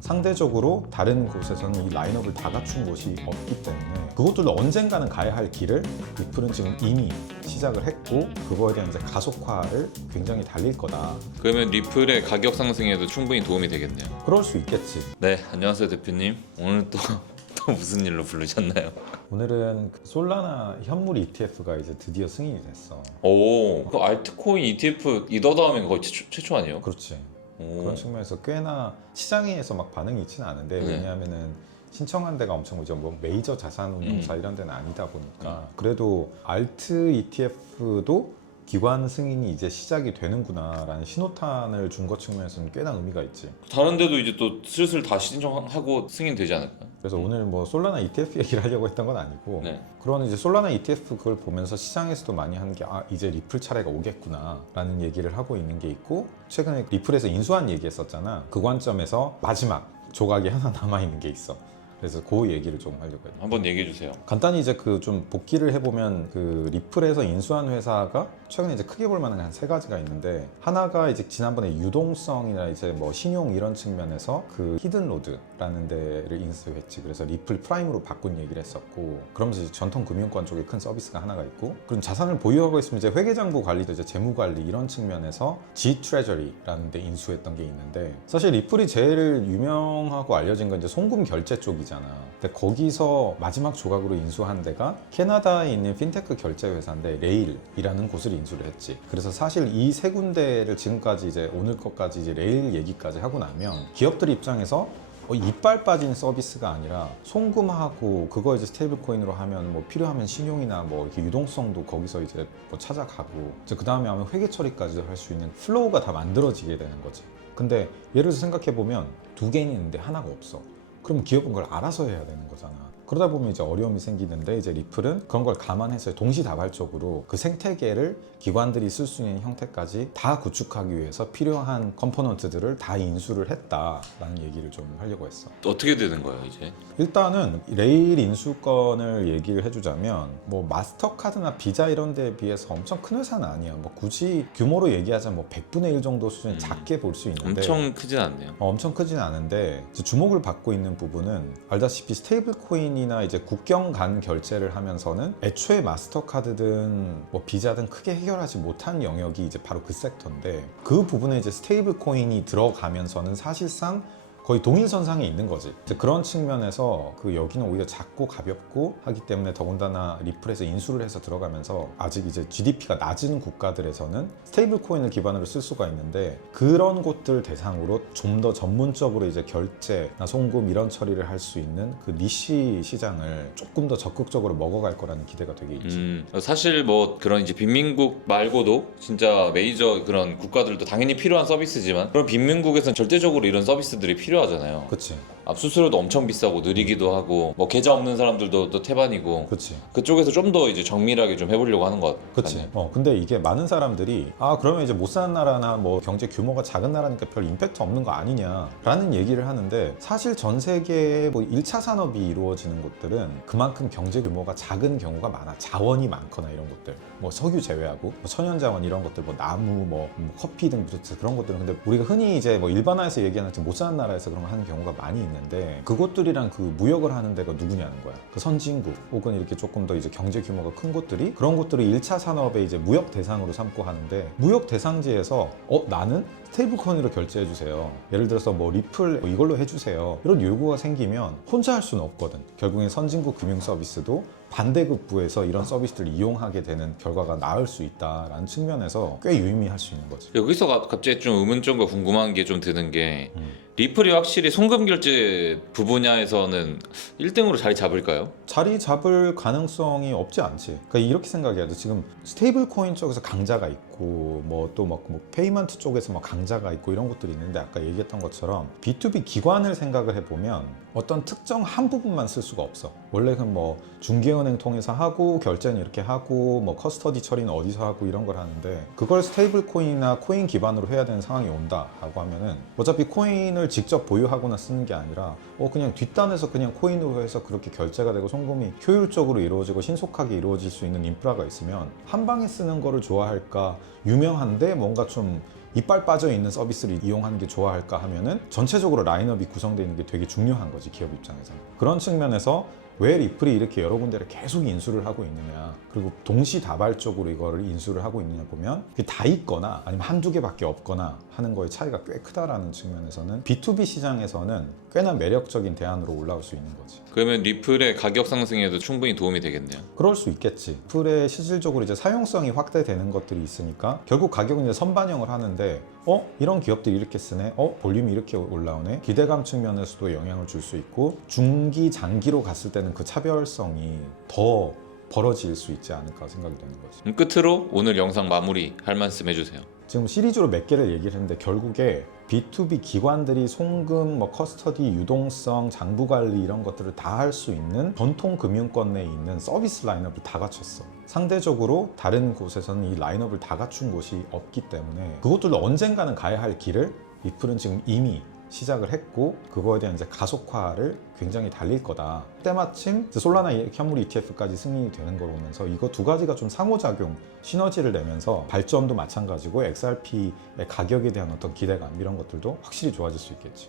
상대적으로 다른 곳에서는 이 라인업을 다 갖춘 곳이 없기 때문에 그것들도 언젠가는 가야 할 길을 리플은 지금 이미 시작을 했고 그거에 대한 이제 가속화를 굉장히 달릴 거다. 그러면 리플의 가격 상승에도 충분히 도움이 되겠네요. 그럴 수 있겠지. 네, 안녕하세요 대표님. 오늘 또 무슨 일로 부르셨나요? 오늘은 그 솔라나 현물 ETF가 이제 드디어 승인이 됐어. 오, 그 알트코인 ETF 이더다음에 거의 최초 아니에요? 그렇지. 오. 그런 측면에서 꽤나 시장에서 막 반응이 있지는 않은데 왜냐하면은 신청한 데가 엄청 이제 뭐 메이저 자산운용사 이런 데는 아니다 보니까 그래도 알트 ETF도 기관 승인이 이제 시작이 되는구나라는 신호탄을 준 것 측면에서는 꽤나 의미가 있지. 다른 데도 이제 또 슬슬 다 신청하고 승인되지 않을까요? 그래서 오늘 뭐 솔라나 ETF 얘기를 하려고 했던 건 아니고 네. 그런 이제 솔라나 ETF 그걸 보면서 시장에서도 많이 하는 게 이제 리플 차례가 오겠구나 라는 얘기를 하고 있는 게 있고 최근에 리플에서 인수한 얘기 했었잖아. 그 관점에서 마지막 조각이 하나 남아있는 게 있어. 그래서 그 얘기를 좀 하려고 해요. 한번 얘기해 주세요. 간단히 이제 그 좀 복기를 해보면 그 리플에서 인수한 회사가 최근에 이제 크게 볼 만한 한 세 가지가 있는데 하나가 이제 지난번에 유동성이나 이제 뭐 신용 이런 측면에서 그 히든로드라는 데를 인수했지. 그래서 리플 프라임으로 바꾼 얘기를 했었고 그러면서 이제 전통 금융권 쪽에 큰 서비스가 하나가 있고 그럼 자산을 보유하고 있으면 이제 회계장부 관리도 이제 재무 관리 이런 측면에서 G 트레저리라는 데 인수했던 게 있는데 사실 리플이 제일 유명하고 알려진 건 이제 송금 결제 쪽이잖아. 근데 거기서 마지막 조각으로 인수한 데가 캐나다에 있는 핀테크 결제 회사인데 레일이라는 곳을 인수를 했지. 그래서 사실 이 세 군데를 지금까지 이제 오늘 것까지 이제 레일 얘기까지 하고 나면 기업들 입장에서 이빨 빠진 서비스가 아니라 송금하고 그거 이제 스테이블 코인으로 하면 뭐 필요하면 신용이나 뭐 이렇게 유동성도 거기서 이제 뭐 찾아가고 이제 그 다음에 하면 회계 처리까지도 할 수 있는 플로우가 다 만들어지게 되는 거지. 근데 예를 들어서 생각해 보면 두 개는 있는데 하나가 없어. 그럼 기업은 그걸 알아서 해야 되는 거잖아. 그러다 보면 이제 어려움이 생기는데 이제 리플은 그런 걸 감안해서 동시다발적으로 그 생태계를 기관들이 쓸 수 있는 형태까지 다 구축하기 위해서 필요한 컴포넌트들을 다 인수를 했다라는 얘기를 좀 하려고 했어. 어떻게 되는 거예요 이제? 일단은 레일 인수권을 얘기를 해주자면 뭐 마스터카드나 비자 이런 데에 비해서 엄청 큰 회사는 아니야. 뭐 굳이 규모로 얘기하자면 뭐 100분의 1 정도 수준이 작게 볼 수 있는데 엄청 크진 않네요. 엄청 크진 않은데 이제 주목을 받고 있는 부분은 알다시피 스테이블 코인이나 이제 국경 간 결제를 하면서는 애초에 마스터카드든 뭐 비자든 크게 해결하지 못한 영역이 이제 바로 그 섹터인데 그 부분에 이제 스테이블 코인이 들어가면서는 사실상 거의 동일선상에 있는 거지. 이제 그런 측면에서 그 여기는 오히려 작고 가볍고 하기 때문에 더군다나 리플에서 인수를 해서 들어가면서 아직 이제 GDP가 낮은 국가들에서는 스테이블 코인을 기반으로 쓸 수가 있는데 그런 곳들 대상으로 좀 더 전문적으로 이제 결제나 송금 이런 처리를 할 수 있는 그 니시 시장을 조금 더 적극적으로 먹어갈 거라는 기대가 되게 있지. 사실 뭐 그런 이제 빈민국 말고도 진짜 메이저 그런 국가들도 당연히 필요한 서비스지만 그런 빈민국에서는 절대적으로 이런 서비스들이 필요하잖아요. 그치. 수수료도 엄청 비싸고 느리기도 하고 뭐 계좌 없는 사람들도 또 태반이고 그치. 그쪽에서 좀 더 이제 정밀하게 좀 해보려고 하는 것 그치. 같아요. 근데 이게 많은 사람들이 그러면 이제 못 사는 나라나 뭐 경제 규모가 작은 나라니까 별 임팩트 없는 거 아니냐라는 얘기를 하는데 사실 전 세계의 뭐 1차 산업이 이루어지는 곳들은 그만큼 경제 규모가 작은 경우가 많아. 자원이 많거나 이런 것들. 뭐 석유 제외하고 뭐 천연자원 이런 것들 뭐 나무 뭐 커피 등 그런 것들은 근데 우리가 흔히 이제 뭐 일반화해서 얘기하는 못 사는 나라에서 그런 거 하는 경우가 많이 있는데 그곳들이랑 그 무역을 하는 데가 누구냐는 거야. 그 선진국 혹은 이렇게 조금 더 이제 경제 규모가 큰 곳들이 그런 곳들을 1차 산업의 이제 무역 대상으로 삼고 하는데 무역 대상지에서 나는 스테이블 코인으로 결제해 주세요. 예를 들어서 뭐 리플 뭐 이걸로 해주세요. 이런 요구가 생기면 혼자 할 수는 없거든. 결국엔 선진국 금융 서비스도 반대급부에서 이런 서비스들을 이용하게 되는 결과가 나을 수 있다라는 측면에서 꽤 유의미할 수 있는 거지. 여기서 갑자기 좀 의문점과 궁금한 게 좀 드는 게 리플이 확실히 송금 결제 부분야에서는 1등으로 자리 잡을까요? 자리 잡을 가능성이 없지 않지. 그러니까 이렇게 생각해야 돼. 지금 스테이블 코인 쪽에서 강자가 있고 뭐 또 뭐 페이먼트 쪽에서 뭐 강자가 있고 이런 것들이 있는데 아까 얘기했던 것처럼 B2B 기관을 생각을 해보면 어떤 특정 한 부분만 쓸 수가 없어. 원래는 뭐 중개은행 통해서 하고 결제는 이렇게 하고 뭐 커스터디 처리는 어디서 하고 이런 걸 하는데 그걸 스테이블 코인이나 코인 기반으로 해야 되는 상황이 온다라고 하면은 어차피 코인을 직접 보유하거나 쓰는 게 아니라 그냥 뒷단에서 그냥 코인으로 해서 그렇게 결제가 되고 송금이 효율적으로 이루어지고 신속하게 이루어질 수 있는 인프라가 있으면 한 방에 쓰는 거를 좋아할까? 유명한데 뭔가 좀 이빨 빠져 있는 서비스를 이용하는 게 좋아할까 하면은 전체적으로 라인업이 구성되어 있는 게 되게 중요한 거지, 기업 입장에서는. 그런 측면에서 왜 리플이 이렇게 여러 군데를 계속 인수를 하고 있느냐, 그리고 동시다발적으로 이거를 인수를 하고 있느냐 보면 그게 다 있거나 아니면 한두 개밖에 없거나 하는 거의 차이가 꽤 크다라는 측면에서는 B2B 시장에서는 꽤나 매력적인 대안으로 올라올 수 있는 거지. 그러면 리플의 가격 상승에도 충분히 도움이 되겠네요. 그럴 수 있겠지. 리플의 실질적으로 이제 사용성이 확대되는 것들이 있으니까 결국 가격은 이제 선반영을 하는데 이런 기업들이 이렇게 쓰네, 볼륨이 이렇게 올라오네, 기대감 측면에서도 영향을 줄 수 있고, 중기 장기로 갔을 때는 그 차별성이 더 벌어질 수 있지 않을까 생각이 되는 거지. 그럼 끝으로 오늘 영상 마무리 할 말씀 해주세요. 지금 시리즈로 몇 개를 얘기를 했는데 결국에 B2B 기관들이 송금, 커스터디, 유동성, 장부 관리 이런 것들을 다 할 수 있는 전통 금융권 내에 있는 서비스 라인업을 다 갖췄어. 상대적으로 다른 곳에서는 이 라인업을 다 갖춘 곳이 없기 때문에 그것들도 언젠가는 가야 할 길을 리플은 지금 이미 시작을 했고, 그거에 대한 이제 가속화를 굉장히 달릴 거다. 때마침 이제 솔라나 현물 ETF까지 승인이 되는 걸 보면서 이거 두 가지가 좀 상호작용, 시너지를 내면서 발전도 마찬가지고 XRP의 가격에 대한 어떤 기대감 이런 것들도 확실히 좋아질 수 있겠지.